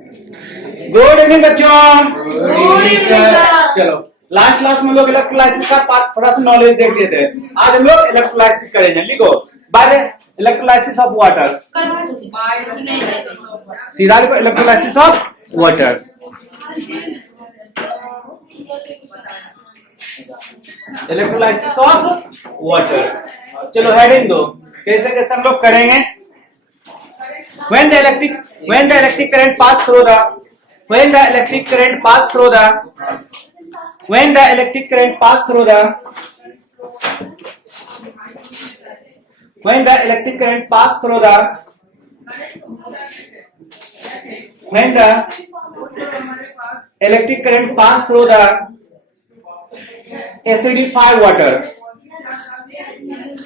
Good evening बच्चों। Good evening sir. चलो last class में लोग इलेक्ट्रोलाइसिस का थोड़ा सा नॉलेज देख लिए थे। आज हम लोग इलेक्ट्रोलाइसिस करेंगे। लिखो बाय इलेक्ट्रोलाइसिस ऑफ वाटर। सीधा लिखो electrolysis of water. Electrolysis of water. चलो हेडिंग दो, कैसे कैसे हम लोग करेंगे। when the electric current pass through the when the electric current pass through the when the electric current pass through the when the electric current pass through the when the electric current pass through the acidified water,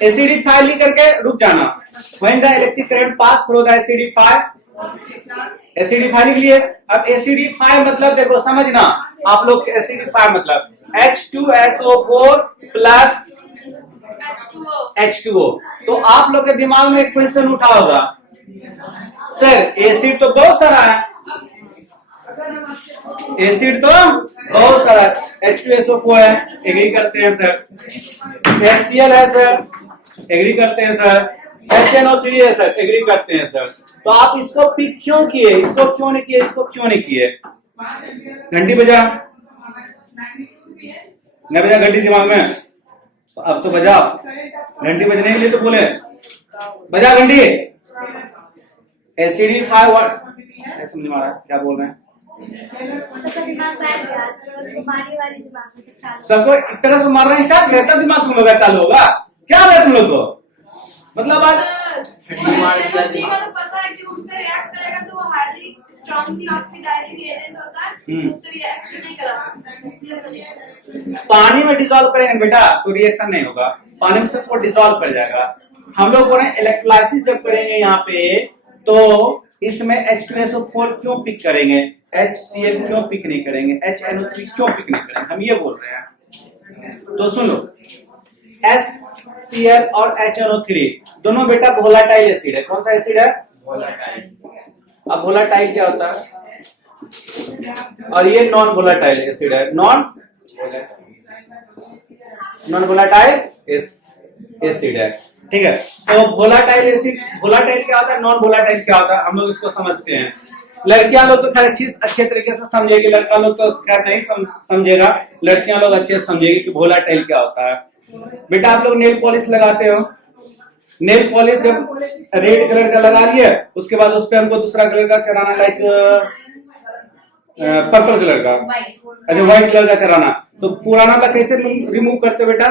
acidified लिख करके रुक जाना। when the electric current pass through the acidified, acidified लिख लिए। अब acidified मतलब देखो समझना आप लोग, acidified मतलब H2SO4 प्लस H2O। तो आप लोग के दिमाग में एक क्वेश्चन उठा होगा, सर एसिड तो बहुत सारा है, एसिड तो बहुत सारा H2SO4 है, एग्री करते हैं सर। HCl है सर, एग्री करते हैं सर। HNO3 है सर, एग्री करते हैं सर। तो आप इसको पिक क्यों किए, इसको क्यों नहीं किए, इसको क्यों नहीं किए? घंटी बजा, नहीं बजा घंटी दिमाग में? अब तो बजा, घंटी बजने के लिए तो बोले बजा घंटी। एसिडिफाई वाटर, समझ में आ रहा है क्या बोल रहे हैं? सबको एक तरह से मारना स्टार्ट किया तब दिमाग तुम लोग का चालू होगा। क्या है तुम लोग को, मतलब आज तो पता है कि उससे रिएक्ट करेगा तो वो हाईली स्ट्रांगली ऑक्सीडाइजिंग एजेंट होता है, उससे रिएक्शन नहीं कराता। पानी में डिसॉल्व करेंगे बेटा तो रिएक्शन नहीं होगा, पानी में सबको डिसॉल्व कर जाएगा। हम लोग बोल रहे हैं इलेक्ट्रोलाइसिस जब करेंगे यहाँ पे तो इसमें H2SO4 क्यों पिक करेंगे, HCl क्यों पिक नहीं करेंगे, HNO3 क्यों पिक नहीं करेंगे, हम ये बोल रहे हैं। तो सुन लो, HCl और HNO3 दोनों बेटा वोलेटाइल एसिड है। कौन सा एसिड है? वोलेटाइल। अब वोलेटाइल क्या होता है, और ये नॉन वोलेटाइल एसिड है। नॉन वोलेटाइल एसिड है, ठीक है। तो वोलेटाइल एसिड, वोलेटाइल क्या होता है, नॉन वोलेटाइल क्या होता है, हम लोग इसको समझते हैं। लड़कियां लोग तो खैर अच्छे तरीके से समझेगी, लड़का लोग तो खैर नहीं समझेगा, लड़कियां लोग अच्छे से समझेगी कि वोलेटाइल क्या होता है। बेटा आप लोग नेल पॉलिश लगाते हो, नेल पॉलिश जब रेड कलर का लगा लिया उसके बाद उस पर हमको दूसरा कलर का चढ़ाना, लाइक पर्पल कलर का, अच्छा व्हाइट कलर का चढ़ाना, तो पुराना का कैसे रिमूव करते हो बेटा?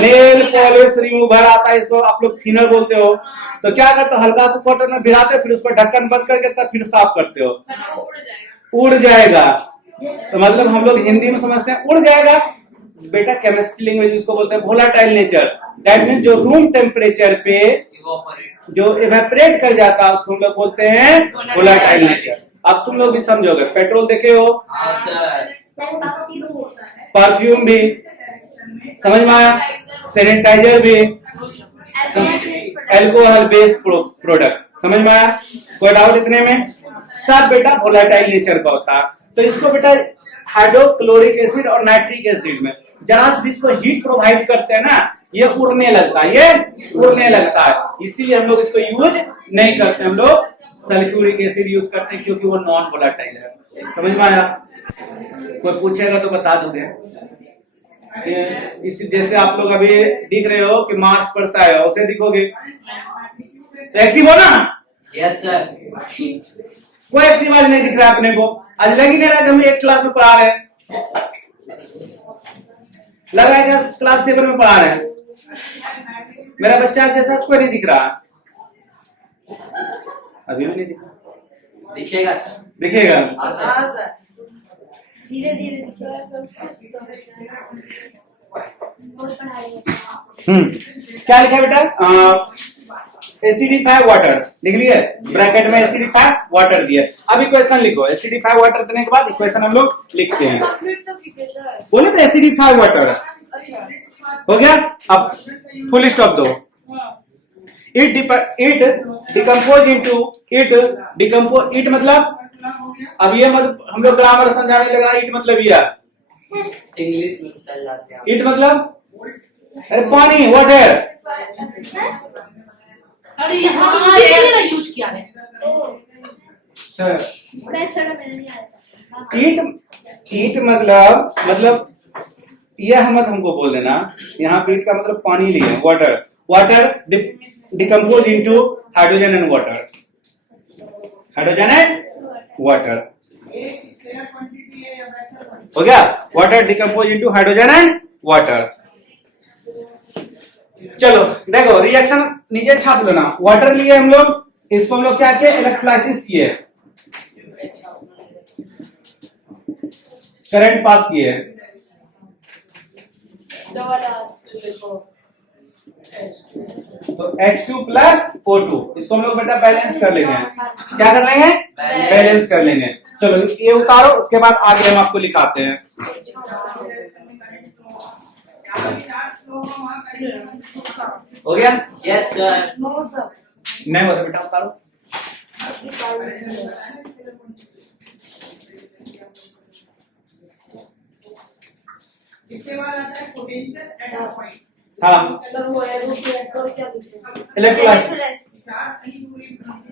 नेल पॉलिश रिमूवर आता है, इसको आप लोग थिनर बोलते हो। तो क्या करते हो, हल्का सा कॉटन में भिराते हो, फिर उसको ढक्कन बंद करके तब फिर साफ करते हो, उड़ जाएगा। तो मतलब हम लोग हिंदी में समझते हैं उड़ जाएगा, बेटा केमिस्ट्री लैंग्वेज इसको बोलते हैं वोलेटाइल नेचर। दैट मींस जो रूम टेम्परेचर पे जो इवेपोरेट कर जाता है उसको हम लोग बोलते हैं वोलेटाइल नेचर। अब तुम लोग भी समझोगे, पेट्रोल देखे हो, परफ्यूम भी समझ में आया, सैनिटाइजर भी, अल्कोहल बेस्ड प्रोडक्ट समझ में आया, कोई डाउट इतने में? सब बेटा वोलेटाइल नेचर का होता है। तो इसको बेटा हाइड्रोक्लोरिक एसिड और नाइट्रिक एसिड में जरा से इसको हीट प्रोवाइड करते हैं ना, ये उड़ने लगता है, ये उड़ने लगता है, इसीलिए हम लोग इसको यूज नहीं करते। हम लोग सल्फ्यूरिक एसिड यूज करते हैं क्योंकि वो नॉन वोलेटाइल है। समझ में आया? कोई पूछेगा तो बता दोगे। इसी जैसे आप लोग अभी दिख रहे हो कि मार्च पर से आए हो, उसे दिखोगे तो एक्टिव हो ना? Yes sir. कोई एक्टिव आज नहीं दिख रहा अपने को, आज लग ही नहीं रहा कि हम एक क्लास में पढ़ा रहे हैं, लग रहा है कि क्लास 7 में पढ़ा रहे हैं। मेरा बच्चा जैसा कोई नहीं दिख रहा, अभी भी नहीं दिख रहा। दिखेगा सर, दिखेगा धीरे धीरे क्या लिखा है बेटा? एसिडिफाइड वाटर लिख लिए, ब्रैकेट में एसिडिफाइड वाटर दिया। अब इक्वेशन लिखो, एसिडिफाइड वाटर देने के बाद इक्वेशन हम लोग लिखते हैं। बोले तो एसिडिफाइड वाटर हो गया। अब फुल स्टॉप दो। इट डिकम्पोज इनटू, इट मतलब अब ये मतलब हम लोग ग्रामर समझाने लग रहा है। ईट मतलब ये इंग्लिश में चल जाते हैं। ईट मतलब अरे पानी, वाटर। अरे यहाँ तो इसीलिए ना यूज किया है। सर मैं छोड़ा, मैंने नहीं आया। ईट मतलब ये हमको बोल देना। यहाँ पे ईट का मतलब पानी लिए, water. Water decompose into hydrogen and water. Hydrogen and water हो गया। Water decompose into hydrogen and water. चलो देखो रिएक्शन नीचे छाप लेना। वाटर लिए हम लोग, इसको हम लोग क्या किए, इलेक्ट्रोलाइसिस किए, करंट पास किए। तो H2 प्लस O2 इसको हम लोग बेटा बैलेंस कर लेंगे। क्या कर लेंगे, बैलेंस कर लेंगे। चलो ये उतारो, उसके बाद आगे हम आपको लिखाते हैं। हो गया? Yes sir. नहीं होता बेटा, उतारो। इसके बाद आता है पोटेंशियल एट अ पॉइंट। हाँ,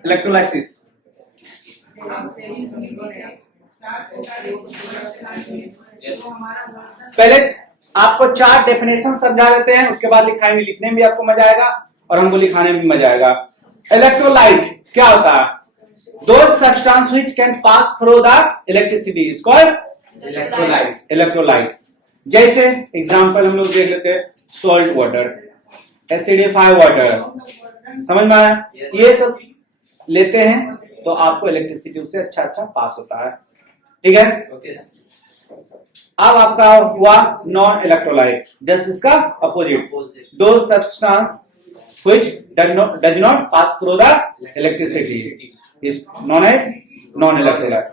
इलेक्ट्रोलाइसिस। पहले आपको 4 डेफिनेशन समझा देते हैं, उसके बाद लिखाएंगे। लिखने में भी आपको मजा आएगा और हमको लिखाने में मजा आएगा। इलेक्ट्रोलाइट क्या होता है? Those substance which can pass through the electricity is called electrolyte. Electrolyte. जैसे एग्जांपल हम लोग देख लेते हैं, सॉल्ट वाटर, एसिडिफाई वाटर, समझ में आया? Yes. ये सब लेते हैं तो आपको इलेक्ट्रिसिटी उससे अच्छा पास होता है। ठीक है? ओके। अब आपका हुआ नॉन इलेक्ट्रोलाइट, जस्ट इसका अपोजिट। दो substance which does not pass through the electricity is known as non electrolyte।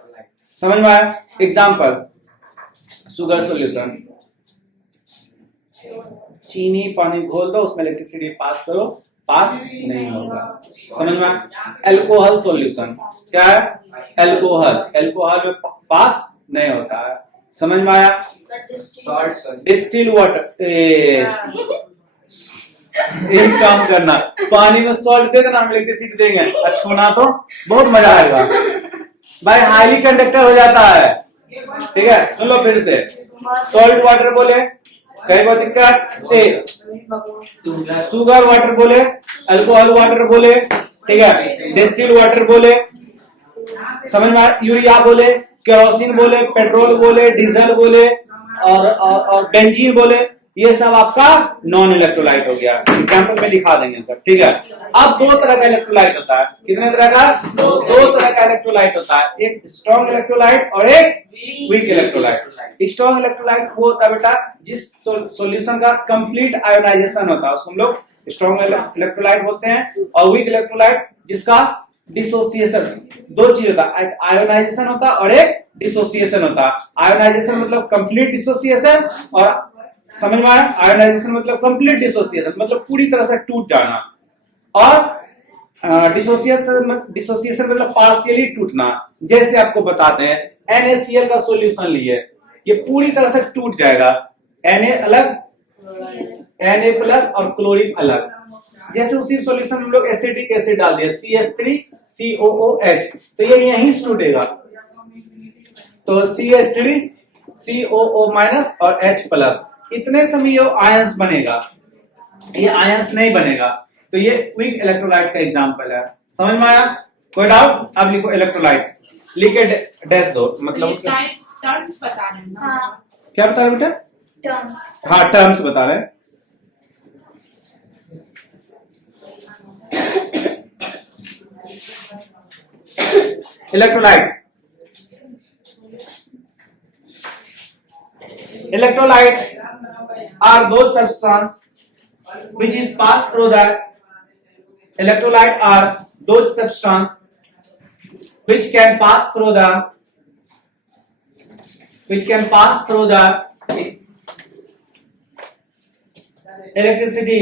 समझ में आया? एग्जांपल, शुगर सॉल्यूशन, चीनी पानी घोल दो, उसमें इलेक्ट्रिसिटी पास करो, पास नहीं होगा। समझ में आया? अल्कोहल सॉल्यूशन क्या है? अल्कोहल में पास नहीं होता है। समझ में आया? सॉल्ट। डिस्टिल वाटर, एक काम करना, पानी में सॉल्ट दे देना, हम इलेक्ट्रिसिटी देंगे, छूना तो बहुत मजा आएगा भाई, हाईली कंडक्टर हो जाता है। ठीक है, सुन लो फिर से। सॉल्ट वाटर बोले, कहीं कोई दिक्कत? शुगर वाटर बोले, अल्कोहल वाटर बोले, ठीक है, डिस्टिल वाटर बोले, समझ में? यूरिया बोले, केरोसिन बोले, पेट्रोल बोले, डीजल बोले और बेंजीन बोले, ये सब आपका नॉन इलेक्ट्रोलाइट हो गया। एग्जाम्पल में लिखा देंगे सब। ठीक है, अब 2 तरह का इलेक्ट्रोलाइट होता है। कितने तरह का? 2 तरह का इलेक्ट्रोलाइट होता है, एक स्ट्रॉन्ग इलेक्ट्रोलाइट और एक वीक इलेक्ट्रोलाइट। स्ट्रॉन्ग इलेक्ट्रोलाइट वो होता है बेटा जिस सॉल्यूशन का कंप्लीट आयोनाइजेशन होता है, उसको हम लोग स्ट्रॉन्ग इलेक्ट्रोलाइट बोलते हैं। और वीक इलेक्ट्रोलाइट जिसका डिसोसिएशन, 2 चीज होता है, एक आयोनाइजेशन होता है और एक डिसोसिएशन होता है। आयोनाइजेशन मतलब कंप्लीट डिसोसिएशन, और समझ में आया? आयोनाइजेशन मतलब कंप्लीट डिसोसिएशन, मतलब पूरी तरह से टूट जाना, और डिसोसिएशन मतलब पार्शियली टूटना। जैसे आपको बताते हैं, NaCl का सॉल्यूशन लिए, ये पूरी तरह से टूट जाएगा। Na अलग, Na प्लस और क्लोरीन अलग। जैसे उसी सॉल्यूशन में हम लोग एसिटिक एसिड डाल दिया, CH3COOH, तो ये यहीं से टूटेगा। तो CH3COO माइनस और H प्लस, इतने समय ये आयंस बनेगा, ये आयंस नहीं बनेगा। तो ये वीक इलेक्ट्रोलाइट का एग्जांपल है। समझ में आया? कोई डाउट? अब लिखो इलेक्ट्रोलाइट, लिख के डैश दो, मतलब टर्म्स बता रहे हैं ना। क्या बता रहे बेटा? टर्म। हाँ, टर्म्स बता रहे हैं। Electrolyte, electrolyte are those substance which is passed through the electrolyte are those substance which can pass through the electricity,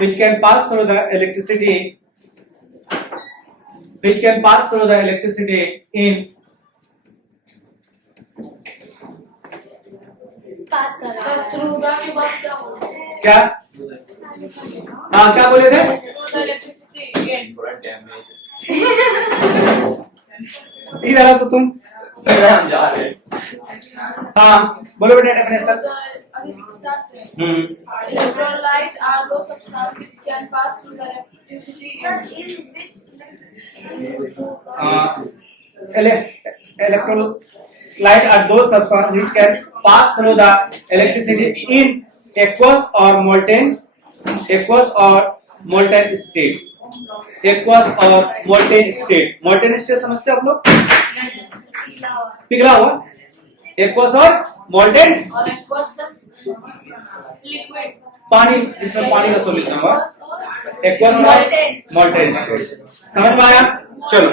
which can pass through the electricity which can pass through the electricity in sir through the के बाद क्या होगा? क्या हाँ क्या बोले थे through the electricity in थोड़ा डैमेज इधर आओ तो तुम हम जा रहे हैं हाँ बोलो बेटा definition electrolyte are those substances which can pass through the electricity electrolyte are those substances which can pass through the electricity in aqueous or molten state molten state समझते हो आप लोग पिघला हुआ aqueous और molten और aqueous liquid पानी जिसमें पानी का सॉल्यूशन हुआ aqueous और molten state समझ में आया चलो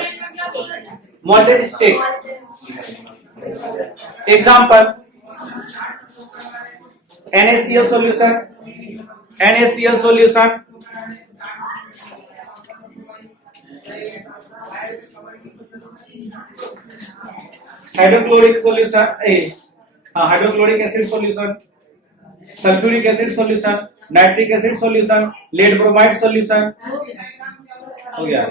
molten state example NaCl solution hydrochloric solution hydrochloric acid solution sulfuric acid solution nitric acid solution lead bromide solution हो गया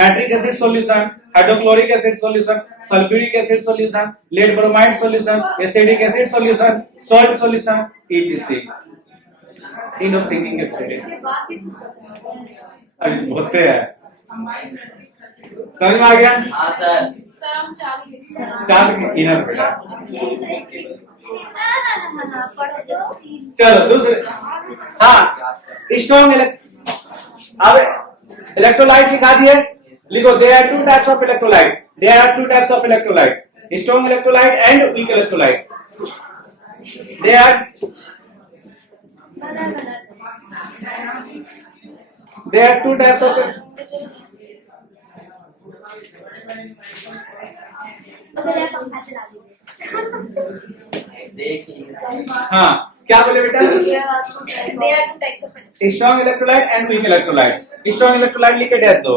nitric acid solution hydrochloric acid solution sulfuric acid solution lead bromide solution acidic acid solution salt solution etc enough thinking capacity अभी तो बहुत है समझ में आ गया हाँ सर सर हम चार इनर बेटा चलो दूसरे हाँ स्ट्रॉन्ग अब इलेक्ट्रोलाइट लिखा दिए लिखो there are two types of electrolyte strong electrolyte and weak electrolyte there are two types of देख लीजिए हाँ क्या बोले बेटा strong electrolyte and weak electrolyte strong electrolyte लिख के डैश दो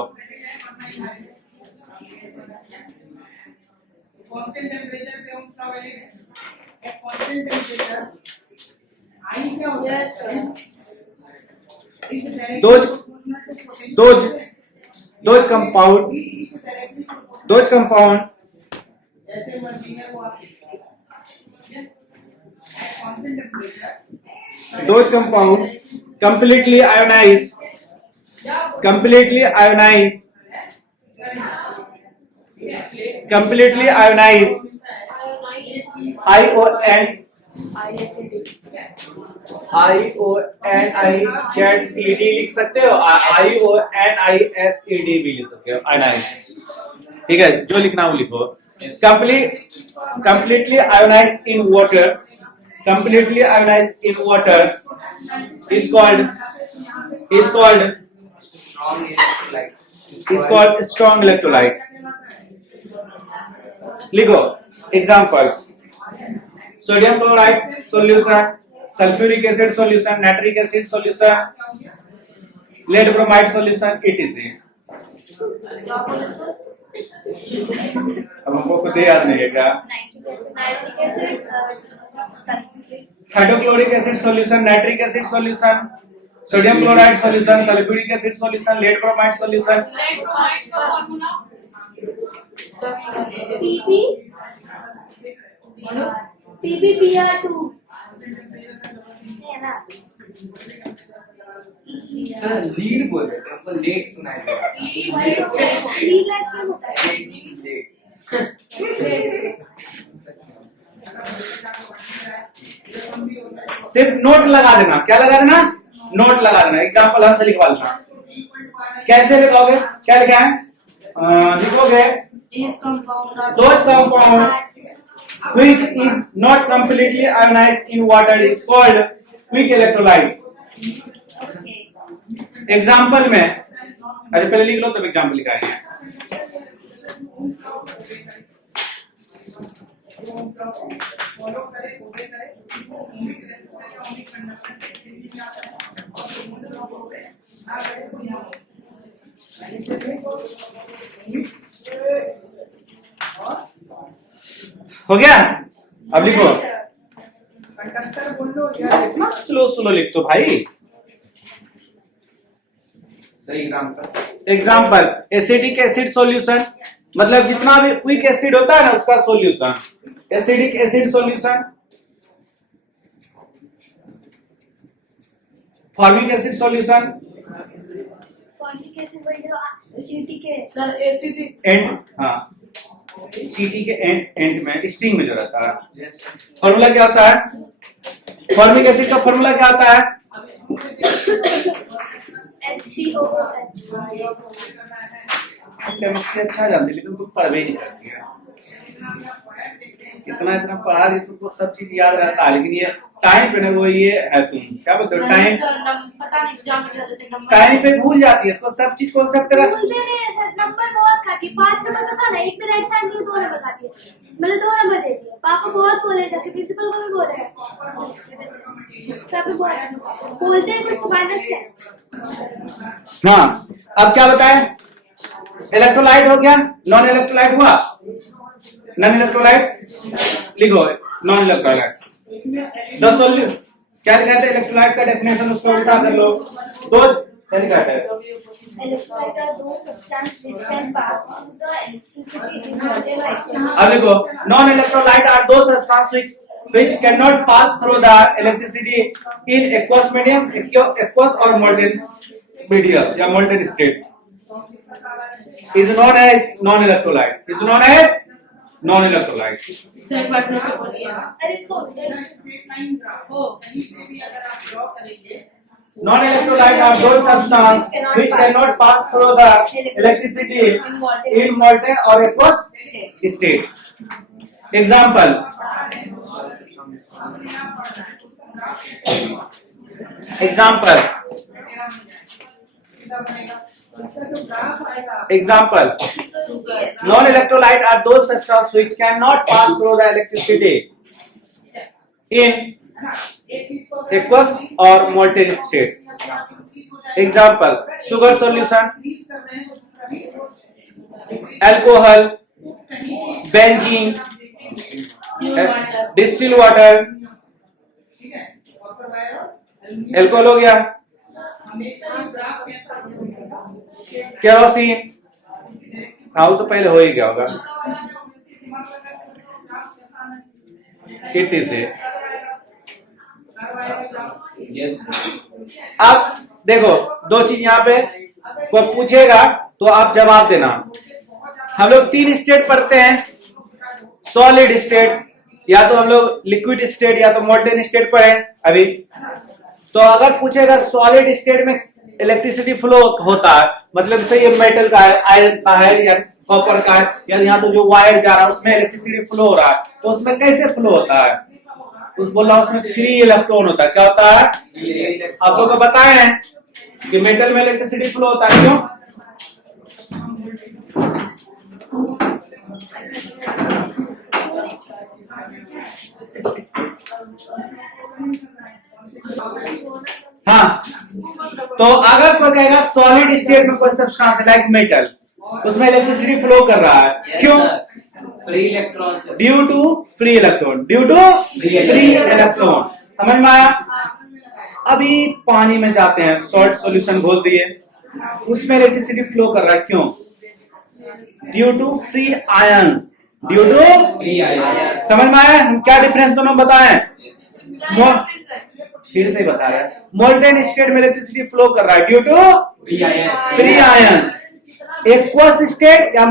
कांस्टेंट टेंपरेचर पे हम flow valid at constant temperature आई क्या होता है those compound जैसे वर्जीनियर को आप constant temperature those compound completely ionized IONIZED लिख सकते हो IONISED भी लिख सकते हो ionized ठीक है जो लिखना वो लिखो completely ionized in water is called strong electrolyte लिखो example sodium chloride solution sulfuric acid solution nitric acid solution lead bromide solution etc अब हमको खुद याद नहीं है क्या hydrochloric acid solution nitric acid solution sodium chloride solution sulfuric acid solution lead bromide solution PPPR2 है ना सर लीड बोल रहे थे हमको लेट सुनाई दिया सिर्फ नोट लगा देना क्या लगा देना नोट लगा देना एग्जांपल हमसे लिखवा लेना कैसे लिखोगे क्या लिखा है लिखोगे those compound which is not completely ionized in water is called weak electrolyte example में अरे पहले लिख लो तब एग्जांपल लिखाएंगे फॉलो करें ओबे करें ओमिक रेसिस्टेंस ओमिक कंडक्टेंस हो गया? अब लिखो। कंडक्टर बोल लो या इतना स्लो स्लो लिख तो भाई। सही example. Example, acidic acid solution, मतलब जितना भी क्विक एसिड होता है ना उसका solution, acidic acid solution. Formic acid solution, formic acid वही जो चीटी के सर एसिडिक एंड, हाँ चीटी के एंड में स्ट्रिंग में जो रहता है। Yes sir. फॉर्मूला क्या होता है? फॉर्मिक एसिड का फॉर्मूला क्या होता है? HCOOH। केमिस्ट्री अच्छा जानती लेकिन तुम पढ़ भी नहीं करती है। इतना पढ़ा दी तुमको सब चीज याद रहता है, लेकिन ये टाइम पे ना वो ये है, तुम क्या बोलते हो टाइम, सर पता नहीं एग्जाम में क्या देते नंबर टाइम पे भूल जाती है इसको सब चीज कॉन्सेप्ट रख। बोलते नहीं है सर, नंबर बहुत खाती, 5 नंबर बता ना, एक में राइट साइड में 2 नंबर बताती है, मैंने 2 नंबर दे दिए। पापा बहुत बोले थे कि प्रिंसिपल को भी बोले हैं, सब बहुत बोलते हैं कुछ तुम्हारे से। हाँ अब क्या बताएं? इलेक्ट्रोलाइट हो गया, नॉन इलेक्ट्रोलाइट हुआ, नॉन इलेक्ट्रोलाइट लिखो, नॉन इलेक्ट्रोलाइट द सॉल्यूशन क्या लिखा है? इलेक्ट्रोलाइट का डेफिनेशन उसको उल्टा कर लो, दो क्या लिखा है? Electrolyte are those substances which can pass through the electricity in whatever exchange. अब लिखो, नॉन इलेक्ट्रोलाइट आर दो substance which cannot pass through the electricity in aqueous medium, aqueous or molten medium या molten state is known as non-electrolyte, is known as non-electrolyte। Sir एक बार फिर से बोलिए। अरे इसको स्ट्रेट लाइन ड्रा ओ कहीं से भी अगर आप ड्रॉ करेंगे Non-electrolyte are those substances which cannot pass through the electricity in molten or aqueous state। Example, example, example, non-electrolyte are those substances which cannot pass through the electricity in aqueous or molten state। Example, sugar solution, alcohol, benzene, distilled water, alcohol हो गया, kerosene, हाँ वो तो पहले हो ही गया होगा, kitty से। यस। अब देखो दो चीज यहाँ पे कोई पूछेगा तो आप जवाब देना। हम लोग 3 स्टेट पढ़ते हैं, सॉलिड स्टेट, या तो हम लोग लिक्विड स्टेट या तो मोल्टेन स्टेट पढ़े अभी। तो अगर पूछेगा सॉलिड स्टेट में इलेक्ट्रिसिटी फ्लो होता है, मतलब से ये मेटल का है, आयरन का है या कॉपर का है, या यहाँ तो जो वायर जा रहा है उसमें इलेक्ट्रिसिटी फ्लो हो रहा है, तो उसमें कैसे फ्लो होता है? उस बोल रहा उसमें फ्री इलेक्ट्रॉन होता है। क्या होता है? आप लोग को बताए हैं कि मेटल में इलेक्ट्रिसिटी फ्लो होता है, क्यों? हाँ, तो अगर कोई कहेगा सॉलिड स्टेट में कोई सब्सटेंस लाइक मेटल, उसमें इलेक्ट्रिसिटी फ्लो कर रहा है, क्यों? Free electron due to free electron, due to free electron. समझ में आया? अभी पानी में जाते हैं, सॉल्ट सॉल्यूशन घोल दिए, उसमें इलेक्ट्रिसिटी फ्लो कर रहा है, क्यों? Due to free ions, due to free ion. समझ में आया? हम क्या डिफरेंस दोनों बताएं? फिर से बता रहे हैं, मोल्टेन स्टेट में इलेक्ट्रिसिटी फ्लो कर रहा है due to free ion. Free ions. Aqueous state या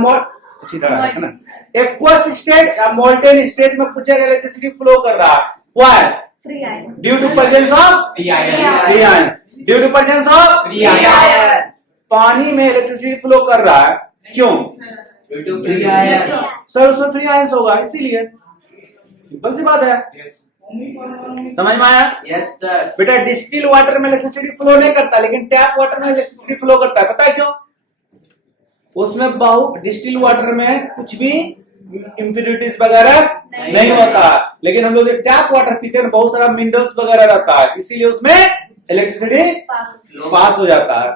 अच्छी तरह है ना, एक्वस स्टेट या मोल्टेन स्टेट में पूछेगा इलेक्ट्रिसिटी फ्लो कर रहा है, why? Free ion, due to presence of free ion. Free ion, due to presence of free ion. पानी में इलेक्ट्रिसिटी फ्लो कर रहा है, क्यों? Due to free ion. Sir उसमें फ्री आयंस होगा, इसीलिए। सिंपल सी बात है, समझ में आया? Yes sir. बेटा डिस्टिल वाटर में इलेक्ट्रिसिटी फ्लो नहीं करता, लेकिन टैप वाटर में इलेक्ट्रिसिटी फ्लो करता है। पता है क्यों? उसमें बहुत डिस्टिल वाटर में कुछ भी इम्प्यूरिटीज वगैरह नहीं होता, लेकिन हम लोग टैप वाटर पीते हैं, बहुत सारा मिनरल्स वगैरह रहता है, इसीलिए उसमें इलेक्ट्रिसिटी पास हो जाता है।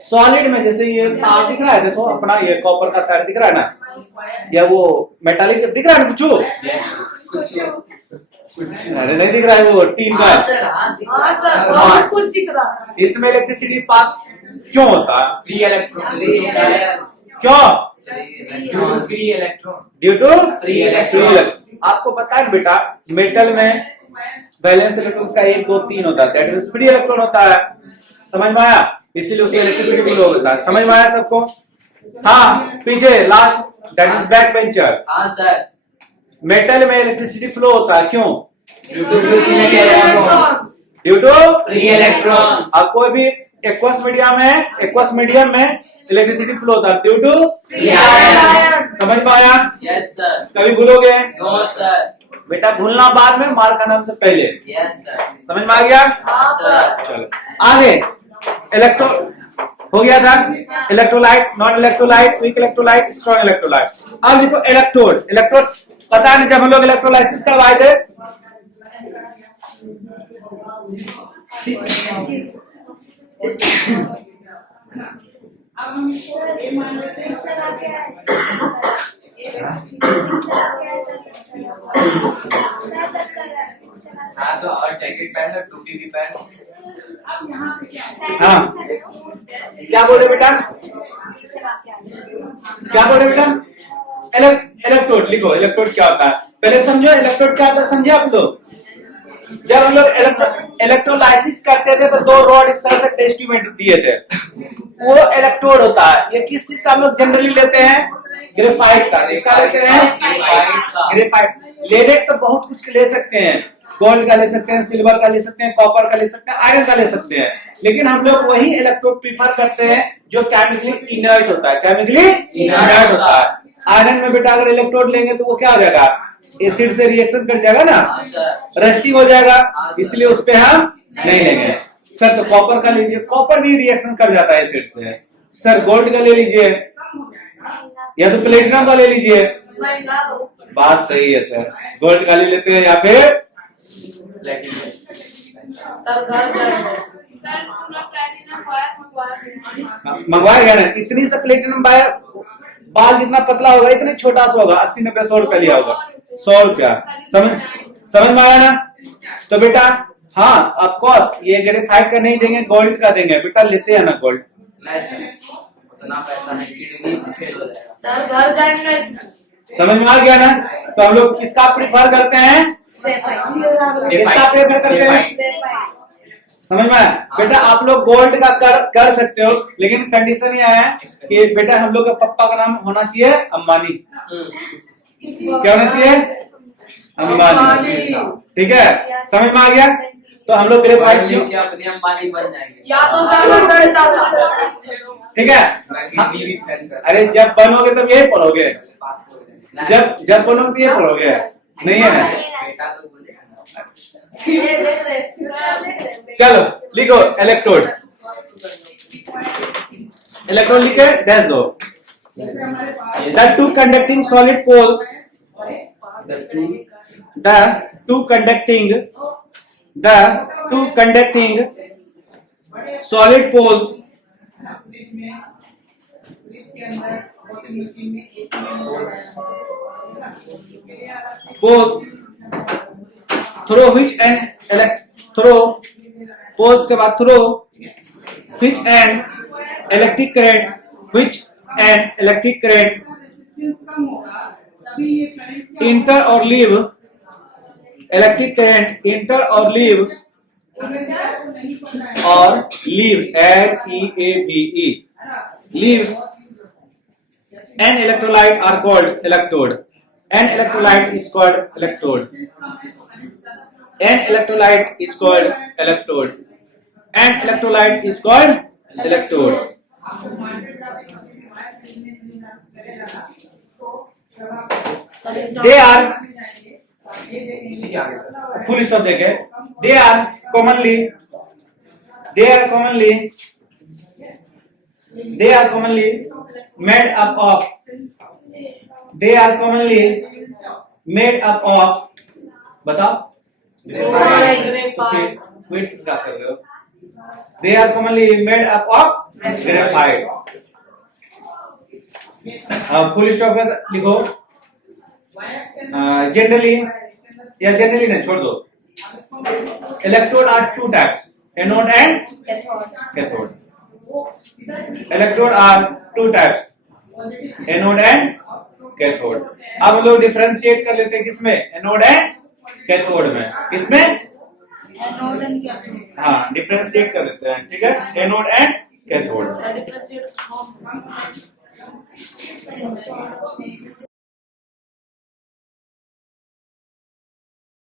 सॉलिड में जैसे ये तार दिख रहा है, देखो अपना ये कॉपर का तार दिख रहा है ना, या वो मेटालिक दिख रहा है ना कुछ, अरे नहीं दिख रहा है, वो टीन का हाँ है। सर, हाँ हाँ सर, हाँ। बहुत कुछ दिख रहा है। इसमें इलेक्ट्रिसिटी पास क्यों होता है? फ्री इलेक्ट्रॉन, फ्री आयंस, क्यों? Due to free electron. Due to Free electrons। आपको पता है बेटा, मेटल में वैलेंस इलेक्ट्रॉन्स का 1 2 3 होता है, दैट मींस फ्री इलेक्ट्रॉन होता है। समझ में आया? इसीलिए उसमें इलेक्ट्रिसिटी फ्लो होता है। समझ में आया सबको? हाँ, पीछे last, that is back bencher. हाँ सर, मेटल में इलेक्ट्रिसिटी फ्लो होता है, क्यों? Due to free electrons, due to free electrons. अब कोई भी एक्वस मीडियम में इलेक्ट्रिसिटी फ्लो होता है ड्यू टू फ्री आयंस। समझ में आया? यस सर, कभी भूलोगे? नो सर, बेटा भूलना बाद में, मार का नाम से पहले। यस सर, समझ में आ गया? हाँ सर। चलो आगे, इलेक्ट्रो हो गया था, electrolyte, non electrolyte, week electrolyte, strong electrolyte. अब देखो इलेक्ट्रोड, इलेक्ट्रोड पता है जब हम लोग इलेक्ट्रोलाइसिस करवाए थे, अब हम ये मान लेते हैं सर आ गया है। हाँ तो और जैकेट पहन लो, टोपी भी पहन लो। अब यहाँ पे क्या है? हाँ क्या बोल रहे बेटा, क्या बोल रहे बेटा? इलेक्ट्रोड लिखो, इलेक्ट्रोड क्या होता है पहले समझो, इलेक्ट्रोड क्या होता है समझे आप लोग? जब हम लोग इलेक्ट्रोलाइसिस करते थे तो 2 रॉड इस तरह से टेस्ट ट्यूब में दिए थे, वो इलेक्ट्रोड होता है। ये किस चीज का हम लोग जनरली लेते हैं? ग्रेफाइट का। इसका लेते हैं ग्रेफाइट। लेड तो बहुत कुछ ले सकते हैं, गोल्ड का ले सकते हैं, सिल्वर का ले सकते हैं, कॉपर का ले सकते हैं, आयरन का ले सकते हैं, लेकिन हम लोग वही इलेक्ट्रोड प्रीफर करते हैं जो केमिकली इनर्ट होता है, केमिकली इनर्ट होता है। आयरन में बेटा अगर इलेक्ट्रोड लेंगे तो वो क्या हो जाएगा? एसिड से रिएक्शन कर जाएगा ना, हाँ सर, रस्टिंग हो जाएगा, हाँ सर। इसलिए उस पे हम नहीं लेंगे। सर तो कॉपर का लीजिए, कॉपर भी रिएक्शन कर जाता है एसिड से। सर गोल्ड का ले लीजिए, या तो प्लेटिनम का ले लीजिए। बात सही है सर, गोल्ड का ले लेते हैं या फिर सर घर जाएंगे। मंगवाया गया ना, इतनी सा प्लेटिनम वायर, बाल जितना पतला होगा इतने छोटा सा होगा, 80 90 100 रुपया लिया होगा, 100 रुपया। समझ में आया ना? तो बेटा हाँ ऑफकोर्स ये ग्रेफाइट का नहीं देंगे, गोल्ड का देंगे। बेटा लेते हैं ना गोल्ड? नहीं सर, उतना पैसा नहीं, किडनी फेल हो जाएगा। सर घर जाएंगे। समझ में आ गया ना? तो हम लोग किसका प्रिफर करते हैं? किसका प्रेफर करते हैं? समझ में आया? बेटा आप लोग गोल्ड का कर सकते हो, लेकिन कंडीशन ये है कि बेटा हम लोग का पप्पा का नाम होना चाहिए अंबानी। क्या होना चाहिए? अंबानी। ठीक है, समझ में आ गया? तो हम लोग ग्रेफाइट क्यों? क्या अपने अंबानी बन जाएंगे? या तो सर ठीक है, अरे जब बनोगे तब यही पढ़ोगे, जब बनोगे तो ये पढ़ोगे, नहीं है ना? बेटा तो बोलेगा ना। चलो लिखो इलेक्ट्रोड, इलेक्ट्रोड लिखे डैश दो। The two conducting solid poles, the two conducting solid poles इसके अंदर वॉशिंग मशीन में AC poles through which an through poles के बाद through which an electric current कम होगा तभी ये current enter or leave electric current enter or leave नहीं पता है or leave L-E-A-V-E leaves an electrolyte are called electrode. An electrolyte is called electrode. An electrolyte is called electrode. An electrolyte is called electrode. They are full stop देखे. They are commonly made up of बताओ Graphite. Wait किस बात कर रहे हो? They are commonly made up of graphite. Full stop का लिखो generally, या जनरली नहीं छोड़ दो। Electrode are two types, anode and cathode. Electrode are two types, anode and cathode. अब हम लोग डिफरेंशिएट कर लेते हैं किसमें, एनोड एंड कैथोड में। किसमें, एनोड एंड कैथोड। हाँ डिफरेंशिएट कर लेते हैं, ठीक है, एनोड एंड कैथोड। डिफरेंशिएट